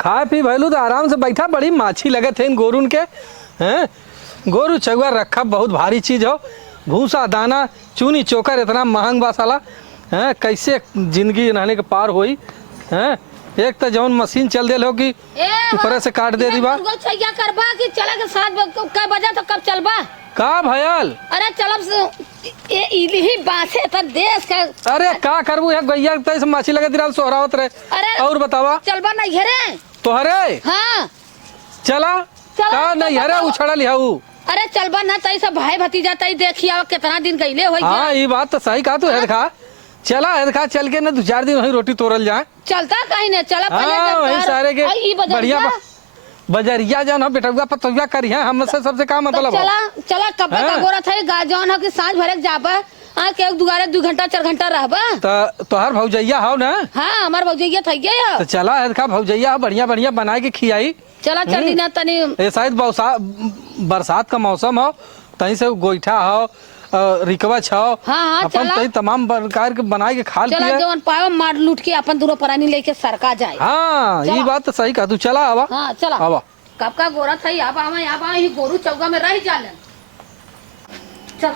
खाए पी भैलू तो आराम से बैठा, बड़ी माछी लगे थे इन गोरुन के हैं। गोरु चौगा रखा बहुत भारी चीज हो, भूसा दाना चूनी चोकर इतना महंग बा साला हैं। कैसे जिंदगी रहने के पार होई हैं। एक तो जौन मशीन चल दे हो कि ऊपर से काट दे दी बा। करबा कि चला के 7 बजे तो कब चलबा का भयल? अरे चलब ही बासे त देश का। अरे का करबू है गैया तैसे माछी लगे दिराल सोहरावत रहे। अरे और बतावा चलबा नहीं घरे तोहरे? हाँ चला का नहीं हरे उछड़ा लिहाऊ। अरे चलबा ना तई सब भाई भतीजा तई देखिया कितना दिन गईले हो। हाँ ये बात तो सही कहा तू है खा। चला है खा चल के ना 2-4 दिन वही रोटी तोड़ल जाए। चलता कहीं नहीं चला हाँ वही सारे के बढ़िया बजरिया जान हो बेटा पतोया करी है हमसे सबसे काम मतलब। चला चला कब का गोरा था गाजौन हो कि सांझ भरे जाबा हां के दुगारे 2 घंटा 4 घंटा रहबा। तो तोहर भौजैया हो ना? हां हमार भौजैया थई गया। तो चला है खा भौजैया बढ़िया बढ़िया बना के खियाई। चला चल दी ना तनी ये शायद बरसात का मौसम हो तहीं से गोईठा हो रिकवच हो। हाँ अपन तहीं तमाम प्रकार के बना के खा लिया। चला जवन पाओ मार लूट के अपन दूरो परानी लेके सरका जाए। हाँ ये बात तो सही कहा तू। चला आवा। हाँ चला आवा। कब का गोरा था यहाँ ही गोरू चौगा में रह जालन।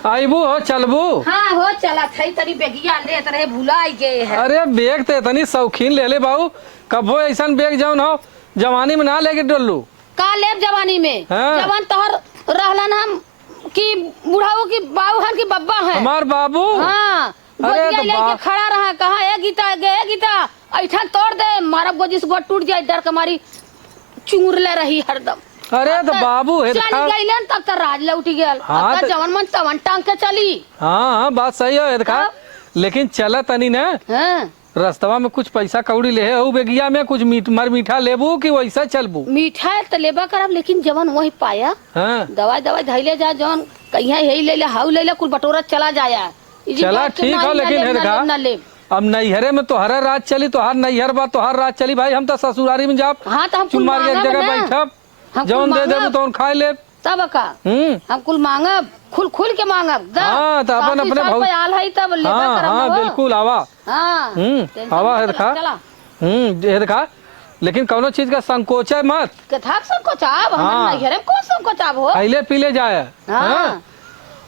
आईबू हो चलबू? हाँ हो चला थई तनी बेगिया ले तरह भुला गए है। अरे बेग तो इतनी शौकीन ले बाबू कब हो ऐसा बेग जौन हो जवानी में ना लेके डोलू का लेब जवानी में। हाँ। जवान तोहर रहलन हम की बुढ़ाऊ की बाबू हन की बब्बा है हमार बाबू। हाँ अरे गोदिया तो लेके खड़ा रहा कहा ए गीता ऐठा तोड़ दे मारब गोजी से गोद टूट जाए डर के मारी चूर ले रही हरदम। अरे तो बाबू है चली गईलन तब तक राज लौटी गेल। हाँ, अब जवन मन तवन टांग के चली। हाँ बात सही है देखा लेकिन चला तनी ना हाँ रास्तवा में कुछ पैसा कौड़ी ले है बेगिया में कुछ मीठा लेबू कि वैसा चलबू? मीठा तो लेबा करब लेकिन जवन वही पाया हाँ दवाई धैले जा जवन कहीं यही ले ले हाउ ले ले कुल बटोरा चला जाया। चला ठीक है लेकिन है देखा अब नैहरे में तो हर रात चली तो हर नैहर बा तो हर रात चली भाई। हम तो ससुरारी में जाब हाँ तो हम चुम्मार के एक जगह बैठब जौन दे देबू तो खाए ले तब का हम कुल मांगब खुल के मांगब। हाँ तो अपन अपने भाव आल है तब लेबा हाँ करब। हाँ बिल्कुल आवा। हाँ आवा है देखा ये देखा लेकिन कौनो चीज का संकोच है मत। कथा संकोचाब हम नैहरे में कौन संकोचाब हो। पहले पीले जाए हाँ।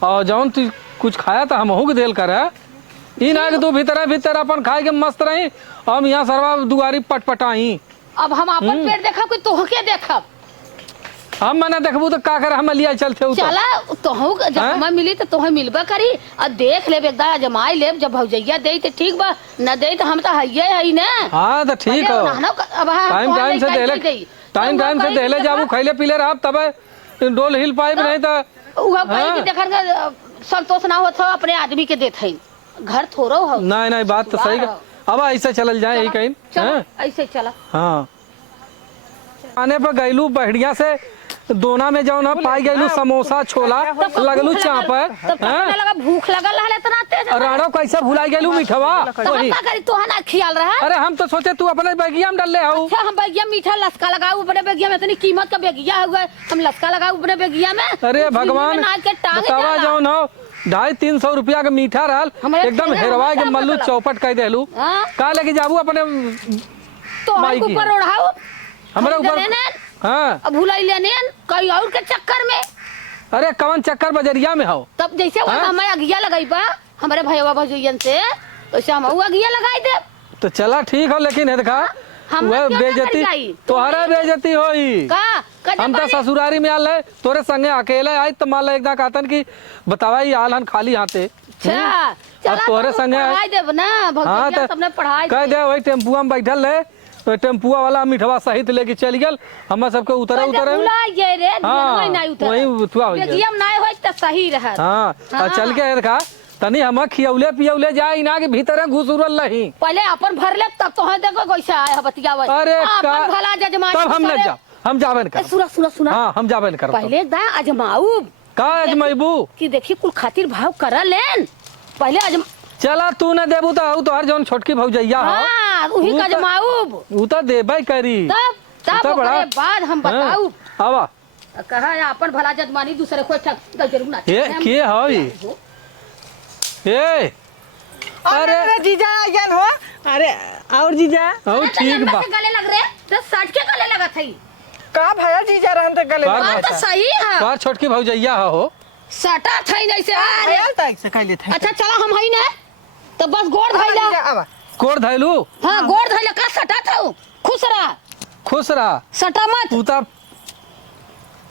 और जौन तू कुछ खाया तो हम के देल कर ई ना कि तू भीतर अपन खाए के मस्त रही हम यहाँ सरवा दुआरी पटपटाई। अब हम अपन पेट देखब कि तोह के देखब? हम मना देखबू तो का कर हम लिया चलते चला तोहू जब हमें मिली तो तोहे मिलबा करी और देख लेब एकदम अजमाई लेब जब भौजैया दे तो ठीक बा न दे तो हम तो हइये हई ना। हाँ तो ठीक हो टाइम से देले जाबू खैले पीले रहब तब डोल हिल पाइब नहीं तो देखा संतोष ना होत हो अपने आदमी के देत हई घर थोड़ो हो। नहीं बात तो सही अब ऐसे चलल जाए यही कहीं ऐसे चला। हाँ आने पर गैलू बढ़िया से दोना में जाओ ना पाई गैलू समोसा छोला लगलू चाप लगा भूख लगल है इतना तेज राणो कैसे भुलाई गैलू मिठवा वही करी तो ना ख्याल रहा। अरे हम तो सोचे तू अपने बैगिया में डाल ले आओ। अच्छा हम बैगिया मीठा लस्का लगाऊ अपने बैगिया में इतनी कीमत का बैगिया हुआ हम लस्का लगाऊ अपने बैगिया में। अरे भगवान बतावा जाओ ना 250-300 रुपया का मीठा रहल एकदम हेरवा के मल्लू चौपट कह देलू का लेके जाबू अपने तो ऊपर ओढ़ाऊ हमारे ऊपर। हाँ अब भुलाई लेने कहीं और के चक्कर में। अरे कौन चक्कर बजरिया में हो तब जैसे हमें अगिया लगाई बा हमारे भैया भौजैयन से वैसे हम अगिया लगाई दे तो चला ठीक हो लेकिन है देखा वह बेइज्जती तोहरा बेइज्जती होई। हम तो ससुरारी में आल है तोरे संगे अकेले आई तो मान एकदम कहतन की बतावा आल हन खाली हाथे तोरे संगे हाँ कह दे वही टेम्पुआ में बैठल है टेम्पुआ वाला मिठवा सहित लेके चल गल हम सबके उतरे हाँ चल के देखा तनी हम खियौले पियौले जाए ना कि भीतर घुस उड़ल नहीं पहले अपन भर ले तब तो देखो कैसा आया बतियावे। अरे भला जजमान तब हम न जा हम जाबे न कर सुना हाँ हम जाबे न कर पहले दा अजमाऊ का अजमाइबू कि देखी कुल खातिर भाव कर लेन पहले अजमा। चला तू न देबू तो तोहर जौन छोटकी भौजैया हो उही का अजमाऊ उ तो देबे करी तब ओकरे बाद हम बताऊ आवा कहा अपन भला जजमानी दूसरे को ठग जरूर ना के हई ए अरे जीजा आयन हो। अरे और जीजा और ठीक बा गले लग रहे तो सट के गले करत हई का भैया जीजा रहन त गले बार- बात तो सही है तोहार छोटकी भौजैया हो सटा थई जैसे अरे भैया तक से कहले थे अच्छा चला हम हई ना तो बस गोड़ धइला आवा कोड़ धैलू हां गोड़ धइला का सटा था खुश रहा खुश रहा सटा मत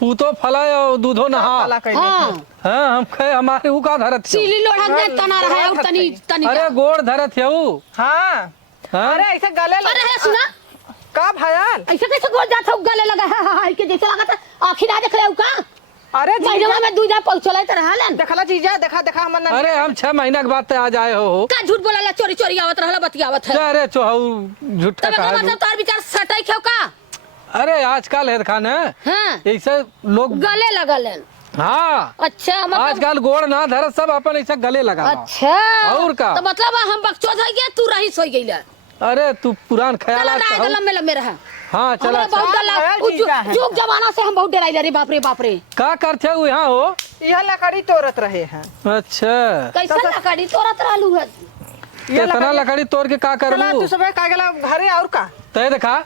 पूतो फलाए और दूधो नहा काला कहले हां हाँ हम खे हमारे ऊ का धरत छौ। सीली लोढ़ा ने तना रहा है और तनी तनी अरे गोड़ धरत है ऊ हां हाँ? अरे ऐसे गले अरे है सुना का भैया ऐसे कैसे गोड़ जाता हूँ गले लगा है के जैसे लगा था आखिर ना देख रहे हो का अरे महीना में दूजा पहुंचला त रहलन देखला जीजा देखा हमर ना अरे हम 6 महीना के बाद ते आज आए हो का झूठ बोला चोरी चोरी आवत रहला बतियावत है अरे चोहू झूठा तब कहा मतलब तार विचार सटाई क्यों का अरे आजकल है खाना हां ऐसे लोग गले लगलन हाँ अच्छा मतलब आजकल गोड़ ना धरत सब अपन ऐसा गले लगा अच्छा और का? तो मतलब हम बकचोद हो गया तू रही सोई गईला अरे तू पुरान चला ख्याल ना लम्बे लम्बे रहा हाँ चला हमरा बहुत चला। गला हाँ, जीजा है। जुग जमाना से हम बहुत डराइले रे बाप रे का करते हो यहाँ हो यह लकड़ी तोड़त रहे हैं अच्छा कैसे लकड़ी तोड़त रहलू है इतना लकड़ी तोड़ के का चला करबू तू सब का गेला घरे और का तय देखा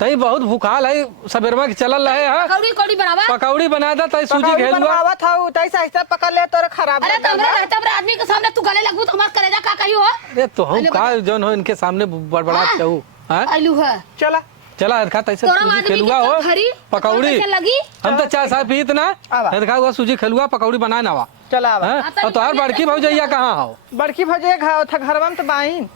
तई बहुत भूखाल है सबेरवा के चलल रहे है कौड़ी कौड़ी बनावा पकौड़ी बना दे तई सूजी पकौड़ी घेलुआ बनवावत हूं तैसे ऐसे पकड़ ले तोर खराब अरे लग तमरे गया। रहते बरे आदमी के सामने तू गले लगू तो हमार करेजा का कहियो हो अरे तो हम का जौन हो इनके सामने बड़बड़ात कहू हां आलू है चला चला देखा तैसे तोरा सूजी आदमी खेलुआ के हो तो घरी पकौड़ी कैसे लगी हम तो चाय साथ पीत ना आवा। देखा हुआ सूजी खेलुआ पकौड़ी बनाए ना आवा चला आवा। हैं? और तोहार बड़की भौजैया कहाँ हो बड़की भौजे घा था घरवा में तो बाइन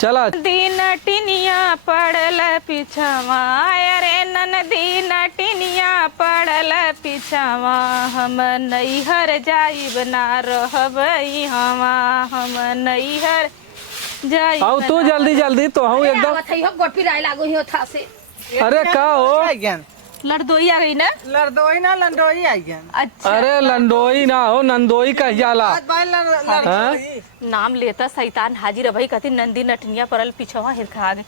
चला दिन टिनिया पड़ल पिछवा अरे ननदी नटिनिया पड़ल पिछवा हम नैहर जाइब ना रहबई हवा हम नैहर जाइब आओ तू जल्दी जल्दी तो हूँ एकदम आवत है हो गोटी राय लागो हो था से अरे का हो आई गन लड़दोई आ गई ना लड़दोई ना लंडोई आई गन अच्छा अरे लंडोई ना हो नंदोई कह जाला आज बाइन लड़दोई नाम लेता शैतान हाजिर भई कथी नंदी नटनिया पड़ल पिछवा हिरखा गई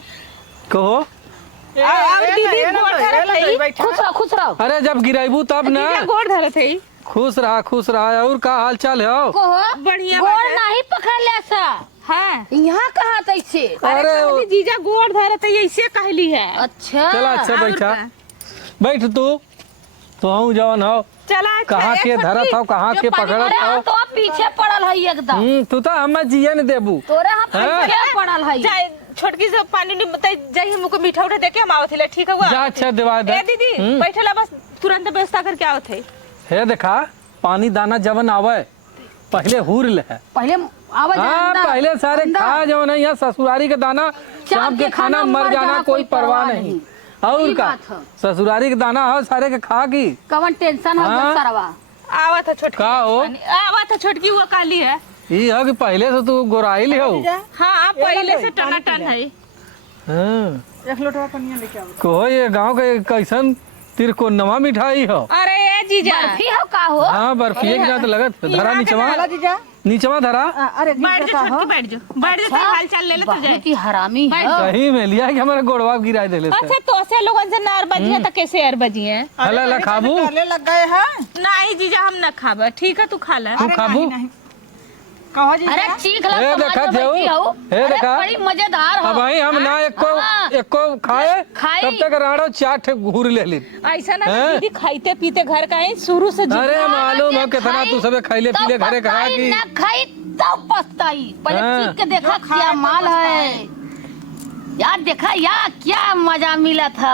कहो और दीदी गोड़ धरत है खुश रहो अरे जब गिराइबू तब ना गोड़ धरत है खुश रहा और का हाल चाल है हो? को बढ़िया गोड़ नहीं पकड़ ले सा हाँ यहाँ कहा तैसे अरे कहली जीजा गोड़ धरत है ऐसे कहली है अच्छा चला अच्छा और बैठा का? बैठ तू हूँ जवन हो चला कहाँ के धरत हो कहाँ के पकड़त अरे हो हम तो अब पीछे पड़ल है एकदम तू तो हमें जिये न देबू तोरे हम हाँ? पीछे पड़ल है जाए छोटकी से पानी नहीं बताई जाई हमको मीठा उठा देके हम आवत हिला ठीक हुआ जा अच्छा दिवा दे ए दीदी बैठला बस तुरंत व्यवस्था करके आवत है हे देखा पानी दाना जवन आवे पहले हुर ले है पहले आवाज हाँ पहले सारे खा जो नहीं है ससुरारी के दाना शाम के खाना मर जाना कोई परवाह नहीं और सही का बात है। ससुरारी के दाना हो सारे के खा की कवन टेंशन हो हाँ? सरवा आवत है छोटकी का हो आवत है छोटकी वो काली है ये हो कि पहले से तू गोराइल हो हाँ पहले से टनाटन है हाँ एक लोटवा पनिया लेके आओ कहो ये गांव के कैसन तिरकोनवा मिठाई हो अरे ए जीजा बर्फी हो का हो हाँ बर्फी एक जात लगत धरा नीचवा चला जीजा नीचवा धरा अरे बैठ जा छोटकी बैठ जा बैठ जा तेरा हाल चाल ले ले तो जाए बहुत ही हरामी है सही में लिया कि हमारे गोड़वा गिरा देले से अच्छा तो से लोगन से नार बजी है तो कैसे यार बजी है हला ला खाबू पहले लग गए हैं नहीं जीजा हम न खाबा ठीक है तू खा ले तू खाबू कहो जी अरे चीख ला ए, समाज देखा में थे वो? बैठी हो ए, अरे देखा? बड़ी मजेदार हो अब भाई हम ना हाँ। एको खाए खाई। तब तक राड़ो चाट घूर ले ली ऐसा ना हैं? दीदी खाइते पीते घर का है शुरू से अरे मालूम हो कितना तू सबे खैले पीले घरे कहा कि कि ना खाई तब पछताई पहले हाँ। चीख के देखा क्या माल है यार देखा यार क्या मजा मिला था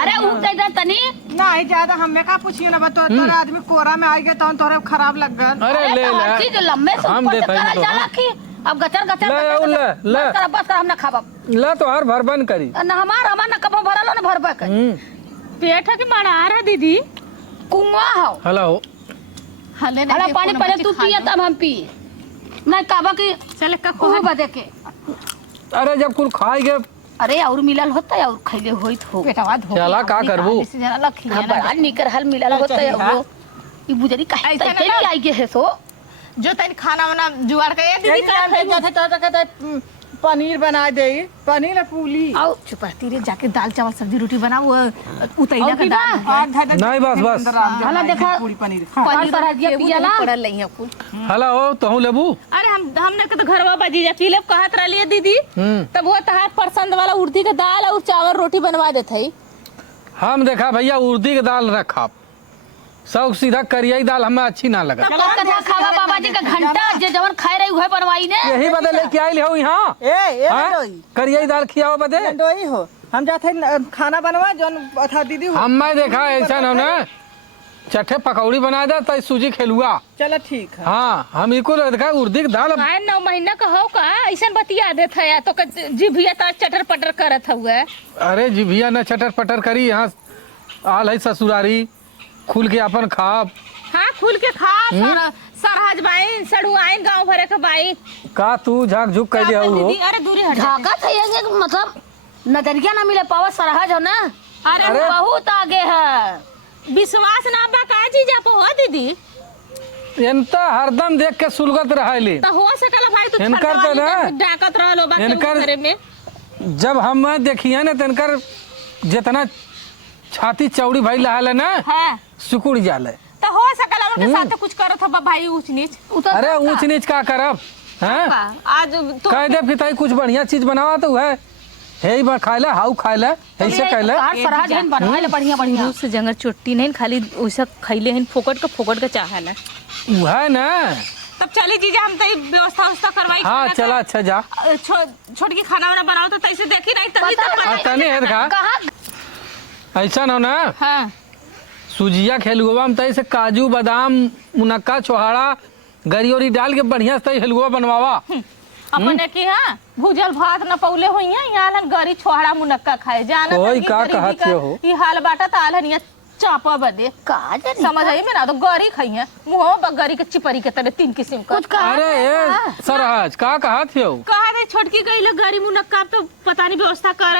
अरे उठते थे तनी नहीं ज्यादा हमें का पूछियो ना बतो तोरा आदमी कोरा में आ गए तो तोरे खराब लग गए अरे ले तो हर ले चीज लम्बे से हम ऊपर से देते हैं करल तो, जाला हाँ। कि अब गचर गचर ले, गचर, ले, गचर। ले। बस कर हम ना खाबब ला तो हर भर बंद करी ना हमार ना कबो भरल ना भरबे कर पेट के मारा आ रहा दीदी कुआं हो हेलो हले हला पानी पहले तू पिया तब हम पी नहीं काबा की चले का खूब बदे के अरे जब कुल खाए गए अरे और मिलल होता और खैले होइत हो पेटवा धो चला का करबू हाँ, बड़ा निकर हल मिलल होता है वो ई बुजरी काहे ऐसा तैसे ना- नहीं आई है सो जो तन खाना वाना जुगाड़ के ए दीदी का दीदी पनीर बना दे पनीर पूली आओ चुपती रे जाके दाल चावल सब्जी रोटी बनाओ उतैला और का की दाल नहीं बस बस हला देखा पूरी पनीर पानी तरह दिया पियला पड़ल नहीं है कुल हेलो हो तो हूँ लेबू अरे हमने के तो घरवा बजी जा पीले कहत रहलिए दीदी तब वो तहार पसंद वाला उड़दी के दाल और चावल रोटी बनवा देत है हम देखा भैया उर्दी के दाल रखा सब सीधा करिया दाल हमें अच्छी ना लगा। कथा खावा बाबा जी का घंटा जे जवन खाए रही उहे बनवाई ने। यही बदे लेके आई हो यहाँ करिया दाल खियाओ बदे लंडोई हो हम जाते खाना बनवा जोन अथा दीदी हो। हम देखा ऐसा न ना चट्टे पकौड़ी बना दे तो सूजी खेलुआ। चलो ठीक है। हाँ हम इको देखा उर्दी के दाल 9 महीना का हो का ऐसा बतिया देत है तो जिभिया तो चटर पटर करत हुए। अरे जिभिया न चटर पटर करी यहाँ आल है ससुरारी खुल के अपन खाब। हाँ खुल के खा सरहज बाई सड़ुआइन गांव भरे के बाई का तू झाक झुक कर दिया हो। दीदी अरे दूरी हट जा। झाका थे मतलब नजरिया ना मिले पावा सरहज हो ना। अरे बहुत आगे है। विश्वास ना बा का जीजा पे हो दीदी इनता हरदम देख के सुलगत रहली तो हो सकला भाई तू इनकर तो ना डाकत रहलो बा इनकर घरे में। जब हम देखिए ना इनकर जितना छाती चौड़ी भाई लहाल है ना हां सुकुड़ जाले तो हो सकला उनके साथ कुछ करत हो भाई ऊंच नीच। अरे ऊंच नीच का करब हैं आज तो कह दे फिर कुछ बढ़िया चीज बनावा तो है हे बा खाइला हाउ खाइला ऐसे कहले सरहज है बनवाए ले बढ़िया बढ़िया से जंगर चोट्टी नहीं खाली वैसा खइले हैं फोकट का चाहला है ना। तब चली जीजा हम तो व्यवस्था करवाई। हाँ चला अच्छा जा छोटकी खाना वाना बनाओ तो तैसे देखी नहीं तभी तने है खा कहां ऐसा ना ना। हाँ सुजिया खेलुआ में तैसे काजू बादाम मुनक्का छोहाड़ा गरियोरी डाल के बढ़िया से हलुआ बनवावा अपने की। हाँ भूजल भात न पौले हुई है यहाँ गरी छोहड़ा मुनक्का खाए जाना कोई का कहत हो ये हाल बाटा ताल है चापा बदे का समझ आई मेरा तो गरी खाई है मुंह गरी के चिपरी के तरह 3 किस्म का। कुछ कहा अरे ए सरहज का कहत हो कहा थे छोटकी गई गरी मुनक्का तो पता नहीं व्यवस्था कर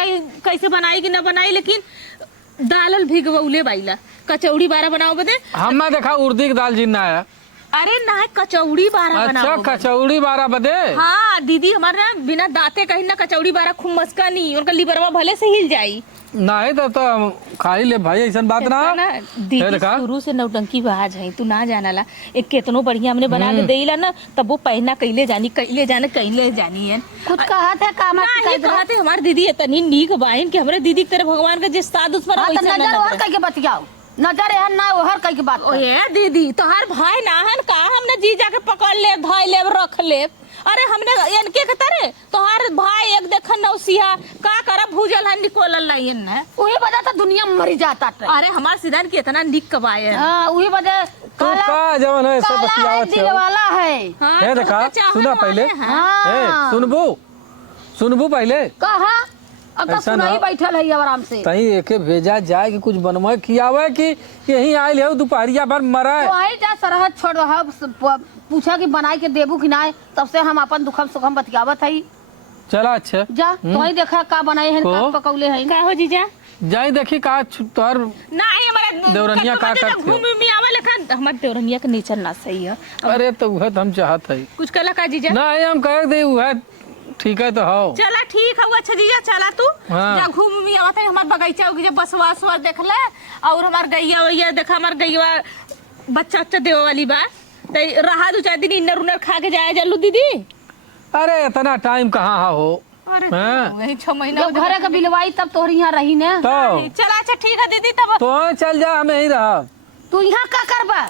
कैसे बनाई कि न बनाई लेकिन दालल भिगवले बाइला कचौड़ी बारा बनाओ बदे। हम देखा उर्दी की दाल जिन्ना है। अरे ना कचौड़ी बारा अच्छा बनाओ कचौड़ी बारा बदे। हाँ दीदी हमारा बिना दाते कहीं ना कचौड़ी बारा खुमसका नहीं उनका लिबरवा भले से हिल जाई नहीं तो खाई ले भाई ऐसा बात ना दीदी शुरू से नौटंकी बाज है तू ना जानला एक केतनो बढ़िया हमने बना के देला ना तब वो पहना कैले जानी है कुछ कहा था काम कहते हमारी दीदी इतनी नीक बाइन कि हमारे दीदी तेरे भगवान का जिस साथ उस पर नजर और कह के बतियाओ नजर है ना ओहर कह के बात ओए दीदी तोहार भाई नाहन का हमने जी जाके पकड़ ले धाई ले रख ले। अरे हमने इनके के तरह तोहार भाई एक देखन नौसिया का करब भूजल है निकोलल लाइन है वही वजह तो दुनिया मरी जाता है। अरे हमार सिदान की इतना निक कबाए हां वही वजह तू का जवन है सब बतियावत दिल वाला है। है देखा सुना पहले ए सुनबू पहले कहा अब तक सुनाई बैठल है आराम से तही एके भेजा जाए कि कुछ बनवाए खियावे कि यही आइल है दोपहरिया भर मराए तो आई जा सरहद छोड़ रहा पूछा कि बनाई के देबू कि ना तब से हम अपन दुखम सुखम बतियावत है। चला अच्छा जा तो ही देखा का बनाए हैं का पकौले हैं का हो जीजा जाई देखी का तोर नहीं हमारे देवरनिया का करत घूम में आवा लेकिन हमारे देवरनिया का नेचर ना सही है। अरे तो वह हम चाहत है कुछ कला का जीजा नहीं हम कह दे वह ठीक है तो हो चला ठीक है अच्छा जीजा चला तू जा घूम में आवत है हमार बगीचा उगीचा बसवा सवा देख ले और हमार गैया वैया देखा हमार गैया बच्चा देवे वाली बा तो रहा 2-4 दिन इन्नर उन्नर खा के जाए जल्लू दीदी। अरे इतना टाइम कहाँ हो अरे वही 6 महीना जब घरे का बिलवाई तब तोहर यहाँ रही ने तो चला अच्छा ठीक है दीदी तब तो चल जा हमें ही रहा तू यहाँ का करबा।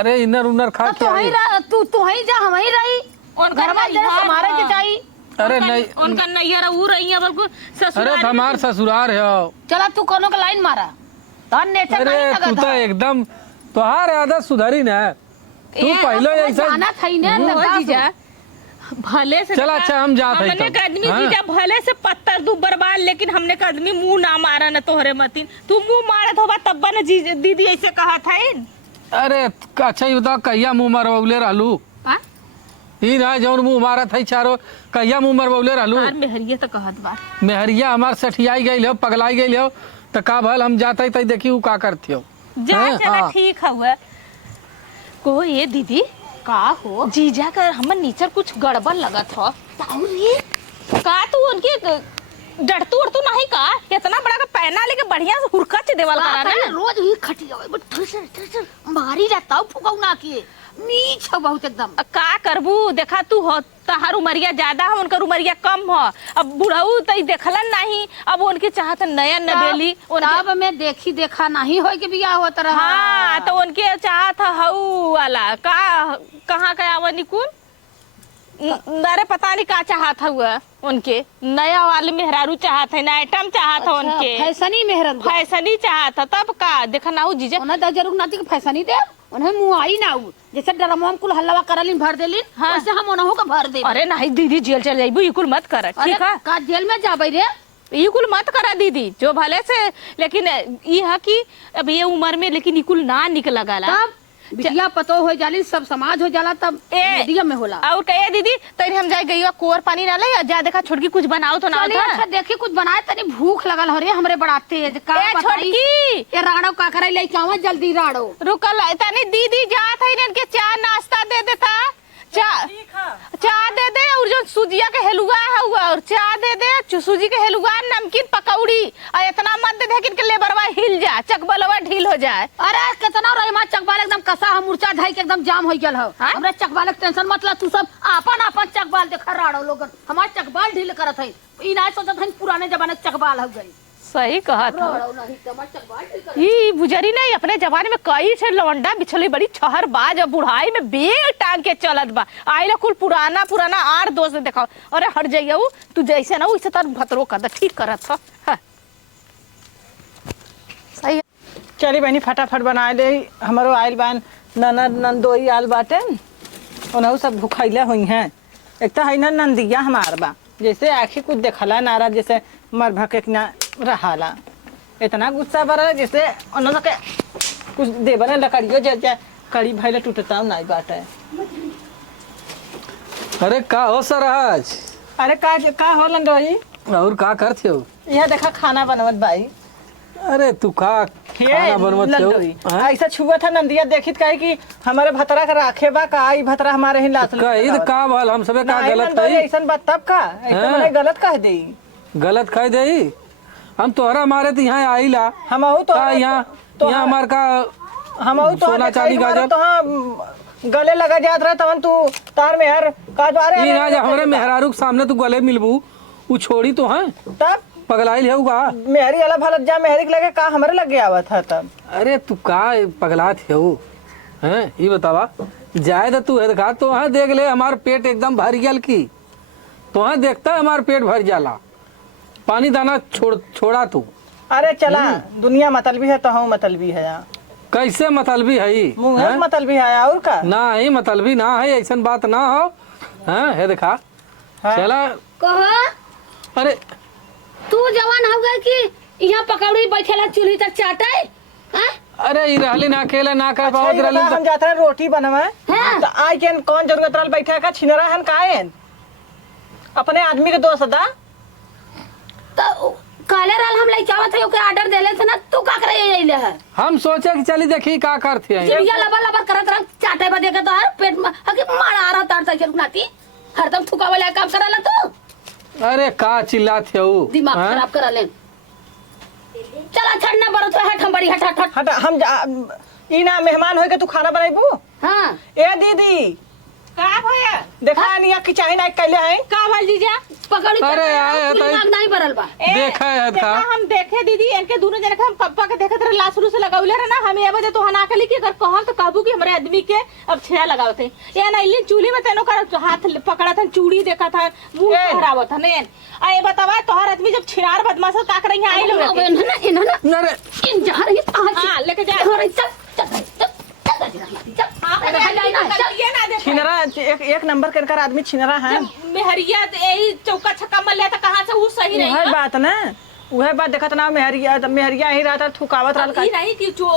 अरे इन्नर उन्नर खा के तो ही रह तू ही जा हम ही रही उनका घर में हमारे के चाहिए। अरे नहीं उनका नैया ऊ रही है बल्कि ससुराल अरे हमार ससुराल है चला तू कोनो का लाइन मारा तो नेचर नहीं अरे तू तो एकदम तोहार आदत सुधरी ना तू पहले ऐसा जाना था ने जीजा भले से चला अच्छा हम जाते हमने का आदमी जीजा भले से पत्थर दू बर्बाद लेकिन हमने का आदमी मुंह ना मारा न तोहरे मतीन तू मुंह मारत होबा तब न दीदी ऐसे कहा था। अरे अच्छा ये बताओ कहिया मुंह मरवले रहलू ई ना जौन मुंह मारा था चारो कहिया मुंह मरवले रहलू मेहरिया तो कहत बा मेहरिया हमार सठियाई गई हो पगलाई गई हो तो का भल हम जाते तई देखी उ का करती हो जा चला ठीक है को ये दीदी का हो जीजा का हमर नीचर कुछ गड़बड़ लगत हो का तू उनके डरतू उड़तू नहीं का इतना बड़ा का पहना लेके बढ़िया से हुरकच देवल करा ना। रोज ही खटिया थ्रेसर मारी रहता हूँ फुकाऊ ना किए नीच हो बहुत एकदम। का करबू देखा तू हो तहार उमरिया ज्यादा है उनकर उमरिया कम हो। अब बुढ़ऊ तो देखलन नहीं अब उनके चाहत नया नबेली तब में देखी देखा नहीं हो कि बियाह होता रहा। हाँ तो उनके चाहत हऊ वाला का कहाँ का आवा निकुल अरे पता नहीं का चाहत हुआ उनके नया वाले मेहरारू चाहत है ना आइटम चाहत है उनके फैशनी मेहरन फैशनी चाहत है तब का देखा ना जीजा उन्हें तो जरूर ना फैशनी दे उन्हें मुँह आई ना जैसे ड्रमवा में कुल हल्ला करलिन भर देलिन वैसे हम उन्हों का भर दे। अरे नहीं दीदी जेल चल जाइबू ये कुल मत कर ठीक है का जेल में जाबे रे ये कुल मत करा दीदी जो भले से लेकिन ये है कि अब ये उम्र में लेकिन ये कुल ना निकल गला तब बिटिया पतो हो जाली सब समाज हो जाला तब मीडिया में होला। और कहे दीदी तरी हम जाए गई कोर पानी ना ले जा देखा छोटकी कुछ बनाओ तो ना अच्छा देखी कुछ बनाए तनी भूख लगल हो रे हमरे बड़ा तेज का छोटकी ये राड़ो का करे ले कावा जल्दी राड़ो रुकल तनी दीदी जात है इनके चाय नाश्ता दे देता चाय दे दे और जो सूजिया के हलवा है और चाय दे दे सूजी के हलवा नमकीन पकौड़ी और इतना मत दे कि इनके लेबरवा हिल जाए चकबलवा ढील हो जाए। अरे कितना रही मां चकबाल एकदम कसा हम मूर्छा ढाई के एकदम जाम हो गेल हो हमरा चकबाल के टेंशन मतलब तू सब आपन आपन चकबाल देखा राड़ो लोगन हमार चकबाल ढील करत है ई ना सोचत है पुराने जमाने चकबाल हो गई। सही कहा था ये बुजरी नहीं अपने जमाने में कई से लौंडा बिछली बड़ी छहर बाज और बुढ़ाई में बेग टांग के चलत बा आइला कुल पुराना पुराना आर दोस्त देखा अरे हट जाइए तू जैसे ना वैसे तर भतरो कर ठीक करत था। हाँ। सही चली बहनी फटाफट बना दे हमारो आइल बान ननद नंदोई आल बाटे उन्हों सब भूखैले हुई हैं एक तो है ना नंदिया हमार बा जैसे आखिर कुछ देखला नारा जैसे मर भके ना रहाला इतना गुस्सा बड़ा जैसे उन्होंने के कुछ देवल लकड़ियों जैसे कड़ी भैले टूटता नहीं बाटे। अरे का हो सरहज अरे का हो लंडोई और का करते हो यह देखा खाना बनवत भाई। अरे तू का खाना बनवत हो ऐसा छुआ था नंदिया देखित कहे कि हमारे भतरा का राखे बा का आई भतरा हमारे ही लात कही का भल हम सबे का गलत है ऐसा बात तब का ऐसा गलत कह दे गलत कह दे हम तोहरा मारे तो यहाँ आईला हम तो यहाँ हमार का हम तो सोना चांदी का जब तो गले लगा जात रहा तवन तू तार में हर का द्वारे ना जब हमरे मेहरारू के सामने तू गले मिलबू वो छोड़ी तो है तब पगलाइल है का मेहरी अलग भलत जा मेहरी के लगे का हमरे लगे आवा था तब। अरे तू का पगलात है वो हैं ये बतावा जाए तो तू है देखा तो वहाँ देख ले हमार पेट एकदम भर गया की तो वहाँ देखता है हमार पेट भर जाला पानी दाना छोड़ा तू। अरे चला दुनिया मतलबी है तो हम मतलबी है यहाँ कैसे मतलबी है मुँह मतलबी है और का ना ही मतलबी ना है ऐसा बात ना हो है देखा चला कहा अरे तू जवान हो गए कि यहाँ पकौड़ी बैठेला चूल्ही तक चाटे अरे ये रहली ना अकेले ना कर पाओ रहली हम जाते हैं रोटी बनवा तो आई के कौन जरूरत रहल बैठे का छिनरा हन काहे अपने आदमी के दोस्त दा तो काले राल हम लई चावत है ओके ऑर्डर देले थे ना तू का करे आइले है हम सोचे कि चली देखी का करथे चिड़िया लबर लबर करत रह चाटे बदे के तो हर पेट में हके मार आ रहा तार साइकिल नाती हरदम थुका वाला काम कराला तू। अरे का चिल्लात है वो दिमाग खराब करा ले चला छड़ना बरो तो हट हम बड़ी हट हट हट हम ई ना मेहमान होके तू खाना बनाइबू। हां ए दीदी का भया देखा निया की चाहे ना कैले है का भल जीजा पकड़ अरे आए दिमाग नहीं भरल बा देखा है था हम देखे दीदी इनके दोनों जने हम कब्बा के देखत रहे लाशुरू से लगाउले रहे ना हमें ए बजे तो हना के कि अगर कहल तो काबू कि हमरे आदमी के अब छेड़ा लगावते ये ना इली चूल्ही में तेनो कर हाथ पकड़ा था चूड़ी देखा था मुंह खराब था ने आ ये बतावा तोहर आदमी जब छिनार बदमाश का कर रही आई लोग ना अरे इन जा रही हां लेके जा चल छिनरा एक नंबर कर आदमी छिनरा है मेहरिया यही चौका छक्का मल लेता कहां से वो सही रही वह बात ना वह बात देखत ना मेहरिया ही रहता थुकावत रहल ई नहीं कि जो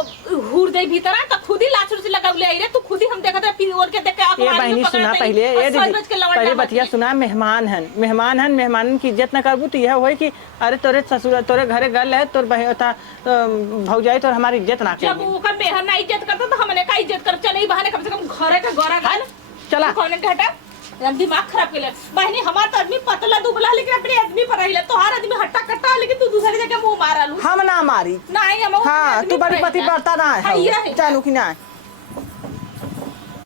हुर दे भीतर त खुद ही लाचुर से लगाउले आई रे तू खुद ही हम देखत फिर और के देख के आप ये बहनी सुना पहले ये दीदी पहले बतिया सुना मेहमान हन मेहमान की इज्जत न करबू तो यह होई कि अरे तोरे ससुर तोरे घरे गल है तोर बहता भौजाई तोर हमारी इज्जत ना कर जब ओकर मेहर ना इज्जत करता तो हमने का इज्जत कर चले बहाने कम से कम घरे का गोरा गाल चला कौन के हटा एकदम दिमाग खराब के लिए बहनी हमार तो आदमी पतला दुबला लेकिन अपने आदमी पर रही तोहार आदमी हट्टा कट्टा लेकिन तू दूसरी जगह मुंह मारा लू हम ना मारी नहीं हम हाँ तू बड़ी पति बढ़ता ना है है जानू की ना